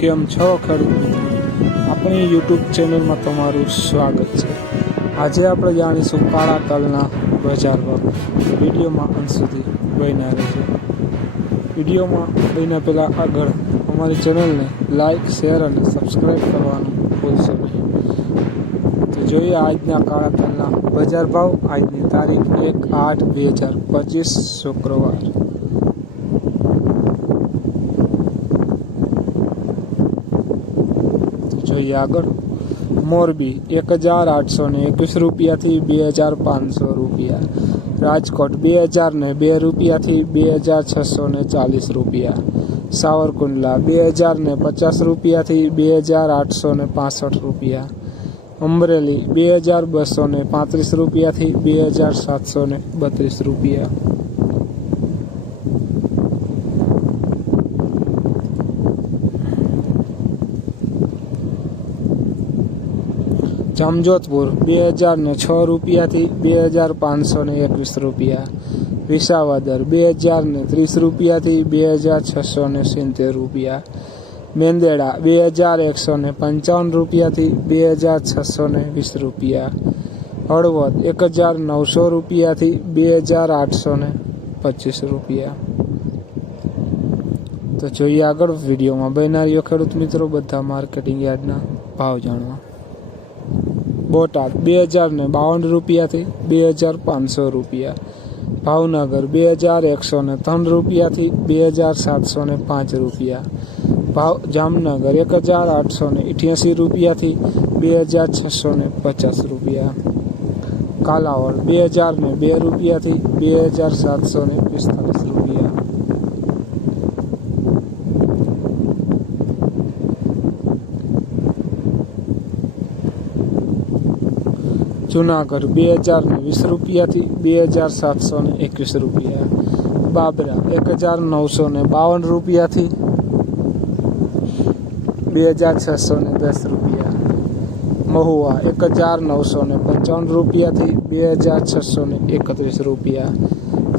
કેમ છો ખેડૂત મિત્રો? આપણી યુટ્યુબ ચેનલમાં તમારું સ્વાગત છે। આજે આપણે જાણીશું કાળા તલના બજાર ભાવ। વિડીયોમાં અંત સુધી બન્યા રહેજો। વિડીયોમાં બન્યા પહેલાં આગળ અમારી ચેનલને લાઇક, શેર અને સબસ્ક્રાઈબ કરવાનું ભૂલશો નહીં। તો જોઈએ આજના કાળા તલના બજાર ભાવ। આજની તારીખ 1/8/2025 શુક્રવાર। જોઈએ આગળ મોરબી 1821 રૂપિયાથી 2500 રૂપિયા, રાજકોટ 2002 રૂપિયાથી 2640 રૂપિયા, સાવરકુંડલા 2050 રૂપિયાથી 2865 રૂપિયા, અમરેલી 2235 રૂપિયાથી 2732 રૂપિયા, જામજોધપુર 2006 રૂપિયાથી 2521 રૂપિયા, વિસાવદર 2030 રૂપિયાથી 2670 રૂપિયા, મેંદેડા 2155 રૂપિયાથી 2620 રૂપિયા, હળવદ 1900 રૂપિયાથી 2825 રૂપિયા। તો જોઈએ આગળ વિડીયોમાં બન્યા રહ્યો ખેડૂત મિત્રો બધા માર્કેટિંગ યાર્ડના ભાવ જાણવા। બોટાદ 2052 રૂપિયાથી 2500 રૂપિયા, ભાવનગર 2103 રૂપિયાથી 2705 રૂપિયા, જામનગર 1888 રૂપિયાથી 2650 રૂપિયા, કાલાવડ 2002 રૂપિયાથી 2745 રૂપિયા, જુનાગઢ 2020 રૂપિયાથી 2721 રૂપિયા, બાબરા 1952 રૂપિયાથી 2610 રૂપિયા, મહુવા 1955 રૂપિયાથી 2631 રૂપિયા,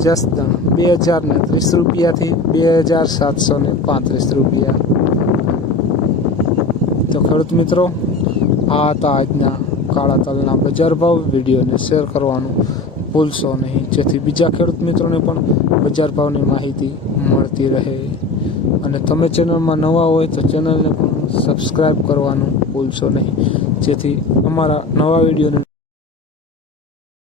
જસદણ 2030 રૂપિયાથી 2735 રૂપિયા। તો ખેડૂત મિત્રો આ હતા આજના કાળા તલના બજાર ભાવ। વિડીયોને શેર કરવાનું ભૂલશો નહીં, જેથી બીજા ખેડૂત મિત્રોને પણ બજાર ભાવની માહિતી મળતી રહે। અને તમે ચેનલમાં નવા હોય તો ચેનલને પણ સબસ્ક્રાઈબ કરવાનું ભૂલશો નહીં, જેથી અમારા નવા વિડીયોને